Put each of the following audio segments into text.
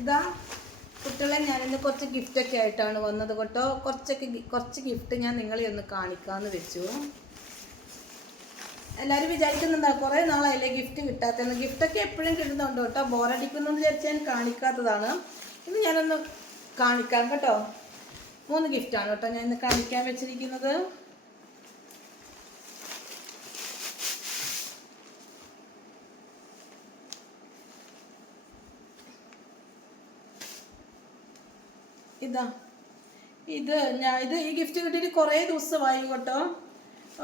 ഇതാ കുട്ടികളെ ഞാനിന്ന് കുറച്ച് ഗിഫ്റ്റൊക്കെ ആയിട്ടാണ് വന്നത് കേട്ടോ. കുറച്ച് ഗിഫ്റ്റ് ഞാൻ നിങ്ങളെ ഒന്ന് കാണിക്കാമെന്ന് വെച്ചു. എല്ലാവരും വിചാരിക്കുന്നുണ്ടോ കുറേ നാളായില്ലേ ഗിഫ്റ്റ് കിട്ടാത്തതെന്ന്. ഗിഫ്റ്റൊക്കെ എപ്പോഴും കിട്ടുന്നുണ്ട് കേട്ടോ. ബോറടിക്കുന്നു വിചാരിച്ച് ഞാൻ കാണിക്കാത്തതാണ്. ഇന്ന് ഞാനൊന്ന് കാണിക്കാം കേട്ടോ. 3 ഗിഫ്റ്റാണ് കേട്ടോ ഞാൻ ഇന്ന് കാണിക്കാൻ വെച്ചിരിക്കുന്നത്. ഈ ഗിഫ്റ്റ് കിട്ടിയിട്ട് കുറേ ദിവസമായി കേട്ടോ.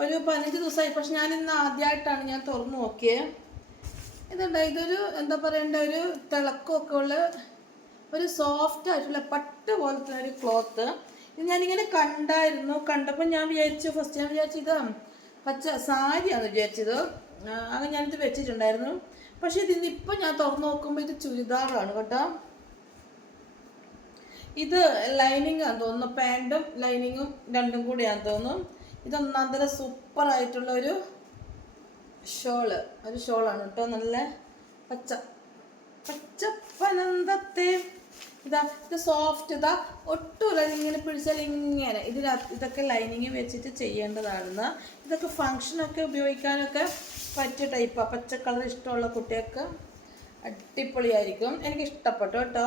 ഒരു 15 ദിവസമായി. പക്ഷെ ഞാനിന്ന് ആദ്യമായിട്ടാണ് ഞാൻ തുറന്നു നോക്കിയത്. ഇതൊരു എന്താ പറയണ്ട, ഒരു തിളക്കമൊക്കെ ഉള്ള ഒരു സോഫ്റ്റ് ആയിട്ടുള്ള പട്ട് പോലത്തെ ഒരു ക്ലോത്ത്. ഇത് ഞാനിങ്ങനെ കണ്ടപ്പോൾ ഞാൻ വിചാരിച്ചു ഇത് പച്ച സാരിയാണ് വിചാരിച്ചത്. അങ്ങനെ ഞാനിത് വെച്ചിട്ടുണ്ടായിരുന്നു. പക്ഷെ ഇതിപ്പോൾ ഞാൻ തുറന്നു നോക്കുമ്പോൾ ഇത് ചുരിദാറാണ് കേട്ടോ. ഇത് ലൈനിങ് ആണെന്ന് തോന്നുന്നു. പാൻറ്റും ലൈനിങ്ങും രണ്ടും കൂടിയാണെന്ന് തോന്നുന്നു. ഇത് ഒന്നാന്തരം സൂപ്പറായിട്ടുള്ള ഒരു ഷോളാണ് കേട്ടോ. നല്ല പച്ചപ്പനന്തത്തെ ഇത് സോഫ്റ്റ്. ഒട്ടുമില്ല. ഇങ്ങനെ പിടിച്ചാൽ ഇങ്ങനെ ഇതൊക്കെ ലൈനിങ് വെച്ചിട്ട് ചെയ്യേണ്ടതാണെന്ന്. ഇതൊക്കെ ഫങ്ഷനൊക്കെ ഉപയോഗിക്കാനൊക്കെ പറ്റിയ ടൈപ്പാണ്. പച്ച കളർ ഇഷ്ടമുള്ള കുട്ടികൾക്ക് അടിപൊളിയായിരിക്കും. എനിക്ക് ഇഷ്ടപ്പെട്ടു കേട്ടോ.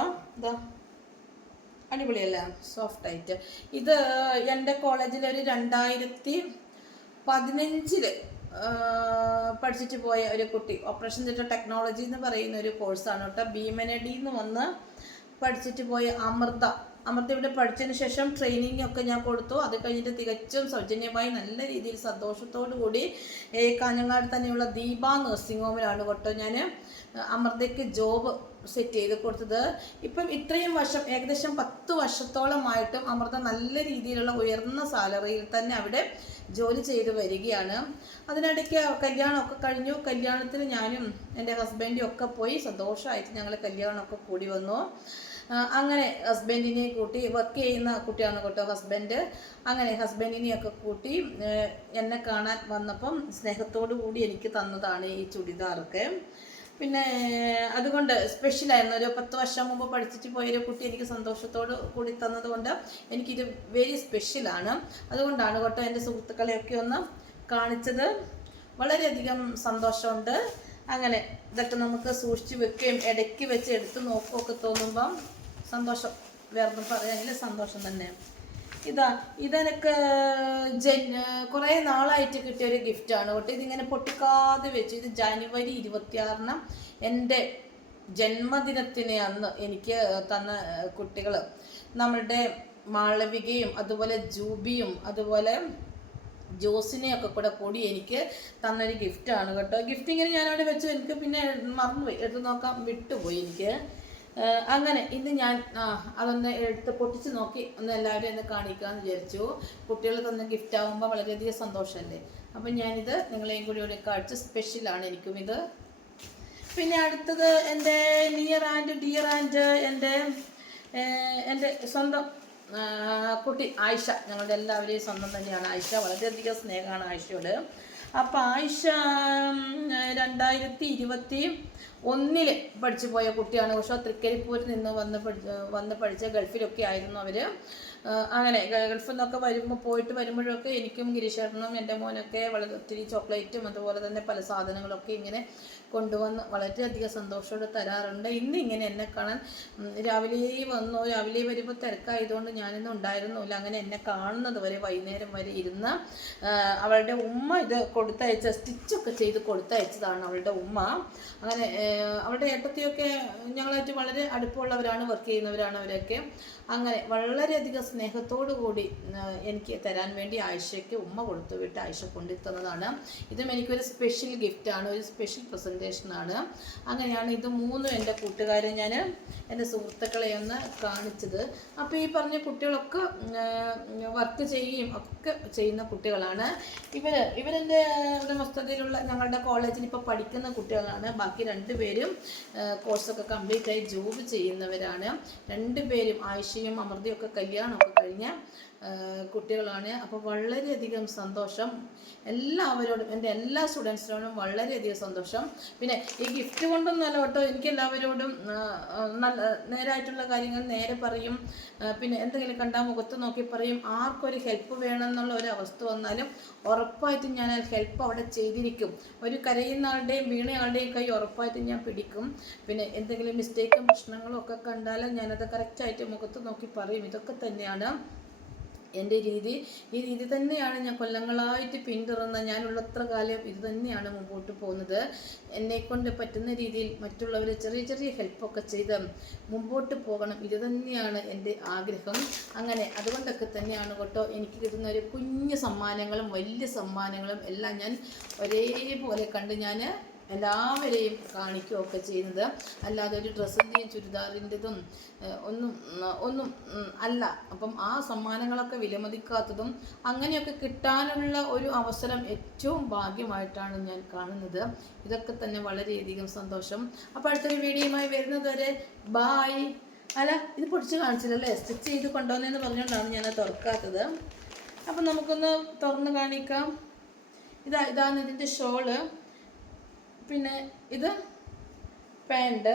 അടിപൊളിയല്ല, സോഫ്റ്റായിട്ട്. ഇത് എൻ്റെ കോളേജിലൊരു 2015 പഠിച്ചിട്ട് പോയ ഒരു കുട്ടി, ഓപ്പറേഷൻ തിയേറ്റർ ടെക്നോളജി എന്ന് പറയുന്ന ഒരു കോഴ്സാണ് കേട്ടോ. ഭീമനടിയിൽ നിന്ന് വന്ന് പഠിച്ചിട്ട് പോയ അമൃത ഇവിടെ പഠിച്ചതിന് ശേഷം ട്രെയിനിങ് ഒക്കെ ഞാൻ കൊടുത്തു. അത് കഴിഞ്ഞിട്ട് തികച്ചും സൗജന്യമായി നല്ല രീതിയിൽ സന്തോഷത്തോടു കൂടി കാഞ്ഞങ്ങാട് തന്നെയുള്ള ദീപ നഴ്സിംഗ് ഹോമിലാണ് കേട്ടോ ഞാൻ അമൃതയ്ക്ക് ജോബ് സെറ്റ് ചെയ്ത് കൊടുത്തത്. ഇപ്പം ഇത്രയും വർഷം, ഏകദേശം 10 വർഷത്തോളമായിട്ടും അമൃത നല്ല രീതിയിലുള്ള ഉയർന്ന സാലറിയിൽ തന്നെ അവിടെ ജോലി ചെയ്ത് വരികയാണ്. അതിനിടയ്ക്ക് കല്യാണമൊക്കെ കഴിഞ്ഞു. കല്യാണത്തിന് ഞാനും എൻ്റെ ഹസ്ബൻഡും ഒക്കെ പോയി. സന്തോഷമായിട്ട് ഞങ്ങൾ കല്യാണമൊക്കെ കൂടി വന്നു. അങ്ങനെ ഹസ്ബൻഡിനെ കൂട്ടി, വർക്ക് ചെയ്യുന്ന കുട്ടിയാണ് കേട്ടോ ഹസ്ബൻഡ്. അങ്ങനെ ഹസ്ബൻഡിനെയൊക്കെ കൂട്ടി എന്നെ കാണാൻ വന്നപ്പം സ്നേഹത്തോടു കൂടി എനിക്ക് തന്നതാണ് ഈ ചുടിദാറൊക്കെ. പിന്നെ അതുകൊണ്ട് സ്പെഷ്യലായിരുന്നു. ഒരു 10 വർഷം മുമ്പ് പഠിച്ചിട്ട് പോയൊരു കുട്ടി എനിക്ക് സന്തോഷത്തോട് കൂടി തന്നതുകൊണ്ട് എനിക്കിത് വെരി സ്പെഷ്യലാണ്. അതുകൊണ്ടാണ് കേട്ടോ എൻ്റെ സുഹൃത്തുക്കളെയൊക്കെ ഒന്ന് കാണിച്ചത്. വളരെയധികം സന്തോഷമുണ്ട്. അങ്ങനെ ഇതൊക്കെ നമുക്ക് സൂക്ഷിച്ച് വെക്കുകയും ഇടയ്ക്ക് വെച്ച് എടുത്ത് നോക്കുകയൊക്കെ തോന്നുമ്പം സന്തോഷം, വേറൊന്നും പറയാനില്ല, സന്തോഷം തന്നെ. ഇതെനിക്ക് കുറേ നാളായിട്ട് കിട്ടിയൊരു ഗിഫ്റ്റാണ് കേട്ടോ. ഇതിങ്ങനെ പൊട്ടിക്കാതെ വെച്ചു. ഇത് ജനുവരി 26 എൻ്റെ ജന്മദിനത്തിന് അന്ന് എനിക്ക് തന്ന കുട്ടികൾ, നമ്മളുടെ മാളവികയും അതുപോലെ ജൂബിയും അതുപോലെ ജോസിനെയൊക്കെ കൂടി എനിക്ക് തന്നൊരു ഗിഫ്റ്റാണ് കേട്ടോ. ഗിഫ്റ്റ് ഇങ്ങനെ ഞാനവിടെ വെച്ചു. എനിക്ക് പിന്നെ മറന്നുപോയി, എടുത്ത് നോക്കാൻ വിട്ടുപോയി എനിക്ക്. അങ്ങനെ ഇന്ന് ഞാൻ അതൊന്ന് എടുത്ത് പൊട്ടിച്ച് നോക്കി ഒന്ന് എല്ലാവരും ഒന്ന് കാണിക്കാമെന്ന് വിചാരിച്ചു. കുട്ടികൾ തന്ന ഗിഫ്റ്റ് ആകുമ്പോൾ വളരെയധികം സന്തോഷമല്ലേ. അപ്പം ഞാനിത് നിങ്ങളെയും കൂടി ഇവിടെ കാണിച്ച് സ്പെഷ്യലാണ് എനിക്കും ഇത്. പിന്നെ അടുത്തത് എൻ്റെ നിയർ ആൻഡ് ഡിയർ ആൻഡ് എൻ്റെ സ്വന്തം കുട്ടി ആയിഷ. ഞങ്ങളുടെ എല്ലാവരെയും സ്വന്തം തന്നെയാണ് ആയിഷ. വളരെയധികം സ്നേഹമാണ് ആയിഷയോട്. അപ്പോൾ ആയിഷ 2021 പഠിച്ചു പോയ കുട്ടിയാണ്. പക്ഷേ തൃക്കരിപ്പൂരിൽ നിന്ന് വന്ന് പഠിച്ച, ഗൾഫിലൊക്കെ ആയിരുന്നു അവർ. അങ്ങനെ ഗൾഫിൽ നിന്നൊക്കെ പോയിട്ട് വരുമ്പോഴൊക്കെ എനിക്കും ഗിരീഷേട്ടനും എൻ്റെ മോനൊക്കെ ഒത്തിരി ചോക്ലേറ്റും അതുപോലെ തന്നെ പല സാധനങ്ങളൊക്കെ ഇങ്ങനെ കൊണ്ടുവന്ന് വളരെയധികം സന്തോഷത്തോടെ തരാറുണ്ട്. ഇങ്ങനെ എന്നെ കാണാൻ രാവിലെ വരുമ്പോൾ തിരക്കായതുകൊണ്ട് ഞാനൊന്നും ഉണ്ടായിരുന്നില്ല. അങ്ങനെ എന്നെ കാണുന്നത് വരെ വൈകുന്നേരം വരെ ഇരുന്ന് അവളുടെ ഉമ്മ ഇത് കൊടുത്തയച്ച, സ്റ്റിച്ചൊക്കെ ചെയ്ത് കൊടുത്തയച്ചതാണ് അവളുടെ ഉമ്മ. അങ്ങനെ അവളുടെ ഏട്ടത്തിയൊക്കെ ഞങ്ങളായിട്ട് വളരെ അടുപ്പമുള്ളവരാണ്, വർക്ക് ചെയ്യുന്നവരാണ് അവരൊക്കെ. അങ്ങനെ വളരെയധികം സ്നേഹത്തോടു കൂടി എനിക്ക് തരാൻ വേണ്ടി ആയിഷയ്ക്ക് ഉമ്മ കൊടുത്തു വിട്ട് ആയിഷ കൊണ്ടുത്തന്നതാണ്. ഇതും എനിക്കൊരു സ്പെഷ്യൽ ഗിഫ്റ്റാണ്, ഒരു സ്പെഷ്യൽ പ്രസൻറ്റേഷനാണ്. അങ്ങനെയാണ് ഇത് 3 എൻ്റെ കൂട്ടുകാരെ ഞാൻ എൻ്റെ സുഹൃത്തുക്കളെ ഒന്ന് കാണിച്ചത്. അപ്പോൾ ഈ പറഞ്ഞ കുട്ടികളൊക്കെ വർക്ക് ചെയ്യുകയും ഒക്കെ ചെയ്യുന്ന കുട്ടികളാണ്. ഇവരെൻ്റെ ഉടമസ്ഥതയിലുള്ള ഞങ്ങളുടെ കോളേജിൽ ഇപ്പോൾ പഠിക്കുന്ന കുട്ടികളാണ്. ബാക്കി 2 പേരും കോഴ്സൊക്കെ കംപ്ലീറ്റായി ജോബ് ചെയ്യുന്നവരാണ്. 2 പേരും ആയിഷയും അമൃതയൊക്കെ കല്യാണമൊക്കെ കഴിഞ്ഞ കുട്ടികളാണ്. അപ്പോൾ വളരെയധികം സന്തോഷം എല്ലാവരോടും, എൻ്റെ എല്ലാ സ്റ്റുഡൻസിനോടും വളരെയധികം സന്തോഷം. പിന്നെ ഈ ഗിഫ്റ്റ് കൊണ്ടൊന്നുമല്ല കേട്ടോ, എനിക്ക് എല്ലാവരോടും നല്ല നേരായിട്ടുള്ള കാര്യങ്ങൾ നേരെ പറയും. പിന്നെ എന്തെങ്കിലും കണ്ടാൽ മുഖത്ത് നോക്കി പറയും. ആർക്കൊരു ഹെൽപ്പ് വേണമെന്നുള്ള ഒരു അവസ്ഥ വന്നാലും ഉറപ്പായിട്ടും ഞാൻ ആ ഹെൽപ്പ് അവിടെ ചെയ്തിരിക്കും. ഒരു കരയുന്ന ആളുടെയും വീണയാളുടെയും കൈ ഉറപ്പായിട്ടും ഞാൻ പിടിക്കും. പിന്നെ എന്തെങ്കിലും മിസ്റ്റേക്കും പ്രശ്നങ്ങളും ഒക്കെ കണ്ടാലും ഞാനത് കറക്റ്റായിട്ട് മുഖത്ത് നോക്കി പറയും. ഇതൊക്കെ തന്നെയാണ് എൻ്റെ രീതി. ഈ രീതി തന്നെയാണ് ഞാൻ കൊല്ലങ്ങളായിട്ട് പിന്തുടർന്ന, ഞാനുള്ളത്ര കാലം ഇത് തന്നെയാണ് മുമ്പോട്ട് പോകുന്നത്. എന്നെക്കൊണ്ട് പറ്റുന്ന രീതിയിൽ മറ്റുള്ളവർ ചെറിയ ചെറിയ ഹെൽപ്പൊക്കെ ചെയ്ത് മുമ്പോട്ട് പോകണം. ഇത് തന്നെയാണ് എൻ്റെ ആഗ്രഹം. അങ്ങനെ അതുകൊണ്ടൊക്കെ തന്നെയാണ് കേട്ടോ എനിക്ക് കിട്ടുന്ന ഒരു കുഞ്ഞു സമ്മാനങ്ങളും വലിയ സമ്മാനങ്ങളും എല്ലാം ഞാൻ ഒരേപോലെ കണ്ട് ഞാൻ എല്ലാവരെയും കാണിക്കുകയൊക്കെ ചെയ്യുന്നത്. അല്ലാതെ ഒരു ഡ്രസ്സിൻ്റെയും ചുരിദാറിൻ്റെതും ഒന്നും അല്ല. അപ്പം ആ സമ്മാനങ്ങളൊക്കെ വിലമതിക്കാത്തതും അങ്ങനെയൊക്കെ കിട്ടാനുള്ള ഒരു അവസരം ഏറ്റവും ഭാഗ്യമായിട്ടാണ് ഞാൻ കാണുന്നത്. ഇതൊക്കെ തന്നെ വളരെയധികം സന്തോഷം. അപ്പോൾ അടുത്തൊരു വീഡിയോയുമായി വരുന്നത് വരെ ബായ്. അല്ല, ഇത് പൊടിച്ച് കാണിച്ചില്ലല്ലേ, സ്റ്റിച്ച് ചെയ്ത് കൊണ്ടുവന്നതെന്ന് പറഞ്ഞുകൊണ്ടാണ് ഞാൻ തുറക്കാത്തത്. അപ്പം നമുക്കൊന്ന് തുറന്ന് കാണിക്കാം. ഇതാണ് ഇതിൻ്റെ ഷോള്. പിന്നെ ഇത് പാൻറ്.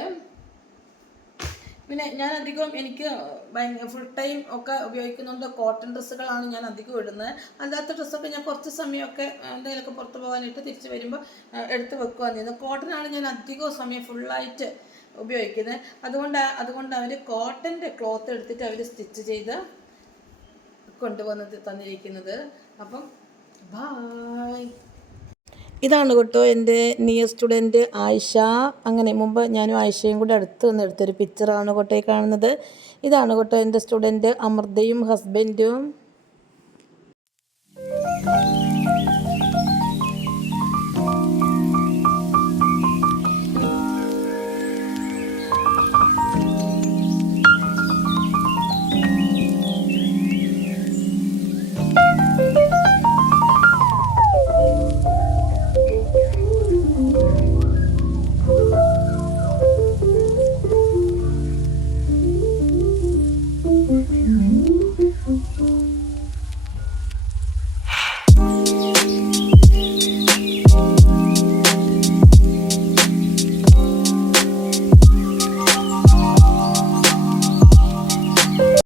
പിന്നെ ഞാൻ അധികം എനിക്ക് ഫുൾ ടൈം ഒക്കെ ഉപയോഗിക്കുന്നുണ്ട് കോട്ടൺ ഡ്രസ്സുകളാണ് ഞാൻ അധികം ഇടുന്നത്. അല്ലാത്ത ഡ്രസ്സൊക്കെ ഞാൻ കുറച്ച് സമയമൊക്കെ എന്തെങ്കിലുമൊക്കെ പുറത്ത് പോകാനായിട്ട് തിരിച്ച് വരുമ്പോൾ എടുത്ത് വെക്കുകയാണ് ചെയ്യുന്നത്. കോട്ടനാണ് ഞാൻ അധികം സമയം ഫുള്ളായിട്ട് ഉപയോഗിക്കുന്നത്. അതുകൊണ്ട് അവർ കോട്ടൻ്റെ ക്ലോത്ത് എടുത്തിട്ട് അവർ സ്റ്റിച്ച് ചെയ്ത് തന്നിരിക്കുന്നത്. അപ്പം ബായ്. ഇതാണ് കേട്ടോ എൻ്റെ നിയർ സ്റ്റുഡൻറ്റ് ആയിഷ. അങ്ങനെ മുമ്പ് ഞാനും ആയിഷയും കൂടെ അടുത്ത് നിന്ന് എടുത്തൊരു പിക്ചറാണ് കേട്ടോ ഈ കാണുന്നത്. ഇതാണ് കേട്ടോ എൻ്റെ സ്റ്റുഡൻറ്റ് അമൃതയും ഹസ്ബൻഡും.